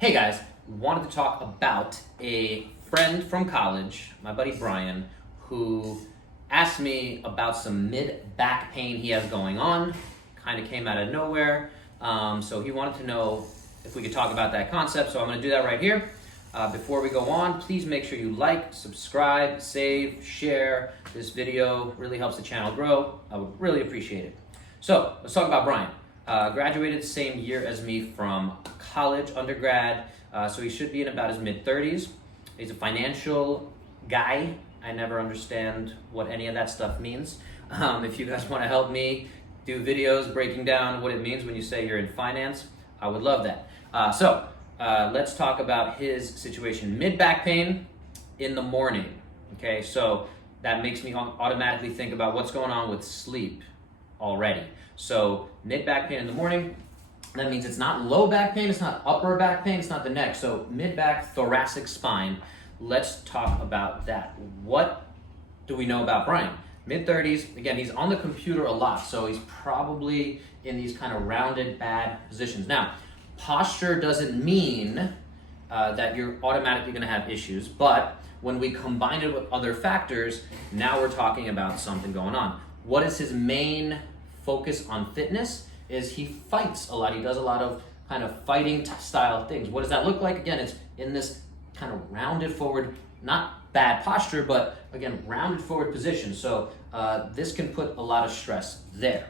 Hey guys, wanted to talk about a friend from college, my buddy Brian, who asked me about some mid-back pain he has going on. Kind of came out of nowhere. So he wanted to know if we could talk about that concept. So I'm going to do that right here. Before we go on, please make sure you like, subscribe, save, share. This video really helps the channel grow. I would really appreciate it. So let's talk about Brian. Graduated the same year as me from college, undergrad, so he should be in about his mid-30s. He's a financial guy. I never understand what any of that stuff means. If you guys want to help me do videos breaking down what it means when you say you're in finance, I would love that. Let's talk about his situation. Mid-back pain in the morning, okay? So that makes me automatically think about what's going on with sleep already. So mid-back pain in the morning, that means it's not low back pain, it's not upper back pain, it's not the neck. So mid-back, thoracic spine. Let's talk about that. What do we know about Brian? Mid-30s, again, he's on the computer a lot, so he's probably in these kind of rounded, bad positions. Now, posture doesn't mean that you're automatically gonna have issues, but when we combine it with other factors, now we're talking about something going on. What is his main focus on fitness? Is he fights a lot. He does a lot of kind of fighting style things. What does that look like? Again, it's in this kind of rounded forward, not bad posture, but again, rounded forward position. So this can put a lot of stress there.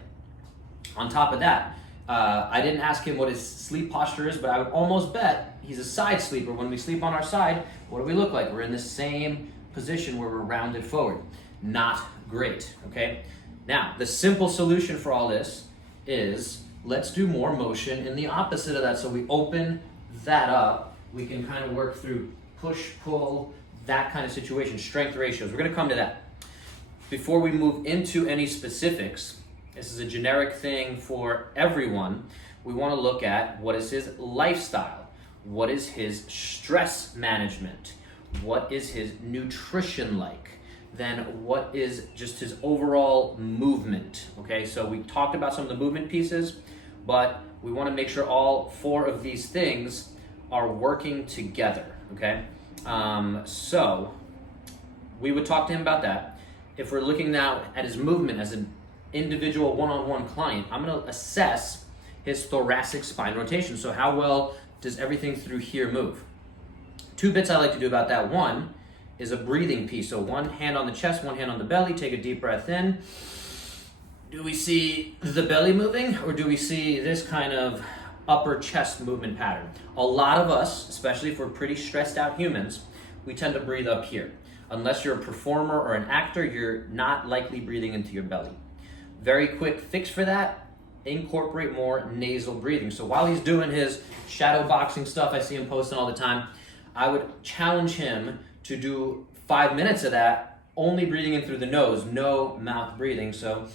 On top of that, I didn't ask him what his sleep posture is, but I would almost bet he's a side sleeper. When we sleep on our side, what do we look like? We're in the same position where we're rounded forward. Not great, okay? Now, the simple solution for all this is let's do more motion in the opposite of that. So we open that up. We can kind of work through push, pull, that kind of situation, strength ratios. We're going to come to that. Before we move into any specifics, this is a generic thing for everyone. We want to look at what is his lifestyle, what is his stress management, what is his nutrition like, then what is just his overall movement, okay? So we talked about some of the movement pieces, but we want to make sure all four of these things are working together, okay? So we would talk to him about that. If we're looking now at his movement as an individual one-on-one client, I'm going to assess his thoracic spine rotation. So how well does everything through here move? Two bits I like to do about that. One is a breathing piece. So one hand on the chest, one hand on the belly. Take a deep breath in. Do we see the belly moving, or do we see this kind of upper chest movement pattern? A lot of us, especially if we're pretty stressed out humans, we tend to breathe up here. Unless you're a performer or an actor, you're not likely breathing into your belly. Very quick fix for that, incorporate more nasal breathing. So while he's doing his shadow boxing stuff, I see him posting all the time, I would challenge him to do 5 minutes of that, only breathing in through the nose, no mouth breathing. So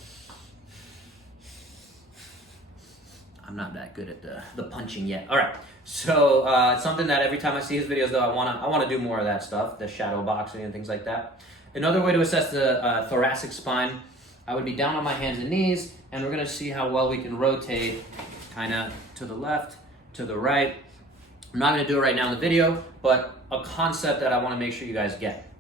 I'm not that good at the punching yet. All right, so it's something that every time I see his videos, though, I wanna do more of that stuff, the shadow boxing and things like that. Another way to assess the thoracic spine, I would be down on my hands and knees, and we're gonna see how well we can rotate kind of to the left, to the right. I'm not gonna do it right now in the video, but a concept that I wanna make sure you guys get.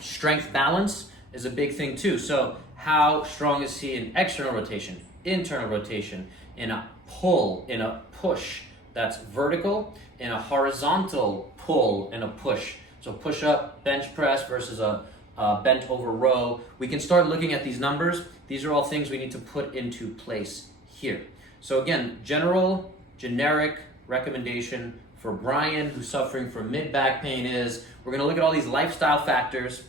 Strength balance is a big thing too. So how strong is he in external rotation, internal rotation, in a pull, in a push that's vertical, in a horizontal pull, and a push. So push up, bench press versus a bent over row. We can start looking at these numbers. These are all things we need to put into place here. So again, generic recommendation for Brian, who's suffering from mid-back pain, is we're going to look at all these lifestyle factors.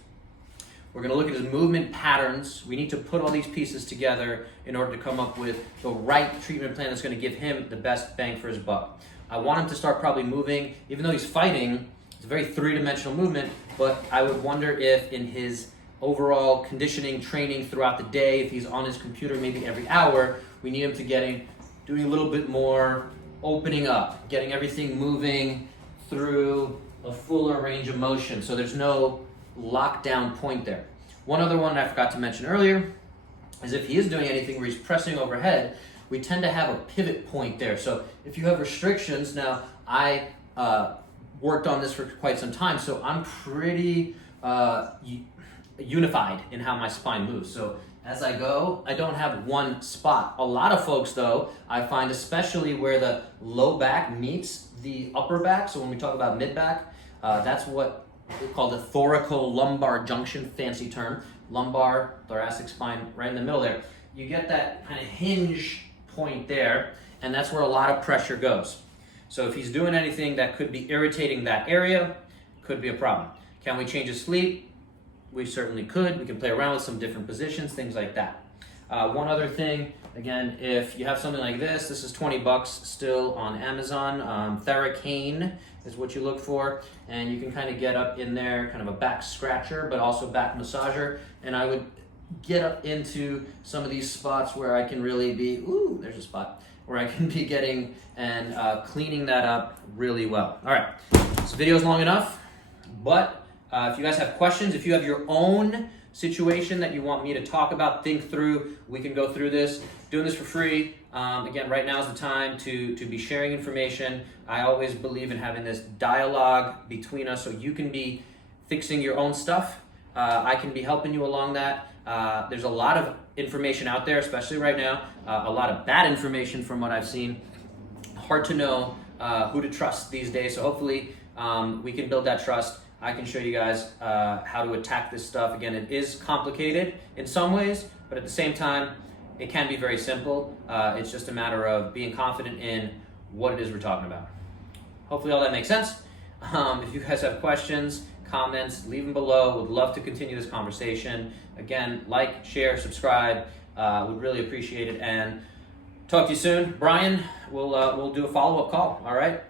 We're going to look at his movement patterns. We need to put all these pieces together in order to come up with the right treatment plan that's going to give him the best bang for his buck. I want him to start probably moving, even though he's fighting, it's a very three-dimensional movement, but I would wonder if in his overall conditioning training throughout the day, if he's on his computer maybe every hour, we need him to doing a little bit more opening up, getting everything moving through a fuller range of motion. So there's no lockdown point there. One other one I forgot to mention earlier is if he is doing anything where he's pressing overhead, we tend to have a pivot point there. So if you have restrictions, now I worked on this for quite some time, so I'm pretty unified in how my spine moves. So as I go, I don't have one spot. A lot of folks though, I find, especially where the low back meets the upper back, so when we talk about mid back, that's what we call the thoracolumbar junction, fancy term. Lumbar, thoracic spine, right in the middle there. You get that kind of hinge point there, and that's where a lot of pressure goes. So if he's doing anything that could be irritating that area, could be a problem. Can we change his sleep? We certainly could. We can play around with some different positions, things like that. One other thing, again, if you have something like this is $20 still on Amazon. Theracane is what you look for, and you can kind of get up in there, kind of a back scratcher, but also back massager. And I would get up into some of these spots where I can really be, ooh, there's a spot, where I can be getting and cleaning that up really well. All right, this video is long enough, but if you guys have questions, if you have your own situation that you want me to talk about, think through, we can go through this. Doing this for free. Again, right now is the time to be sharing information. I always believe in having this dialogue between us so you can be fixing your own stuff. I can be helping you along that. There's a lot of information out there, especially right now. A lot of bad information from what I've seen. Hard to know who to trust these days. So hopefully we can build that trust. I can show you guys how to attack this stuff. Again, it is complicated in some ways, but at the same time, it can be very simple. It's just a matter of being confident in what it is we're talking about. Hopefully all that makes sense. If you guys have questions, comments, leave them below. Would love to continue this conversation. Again, like, share, subscribe. Would really appreciate it. And talk to you soon. Brian, we'll do a follow-up call. All right?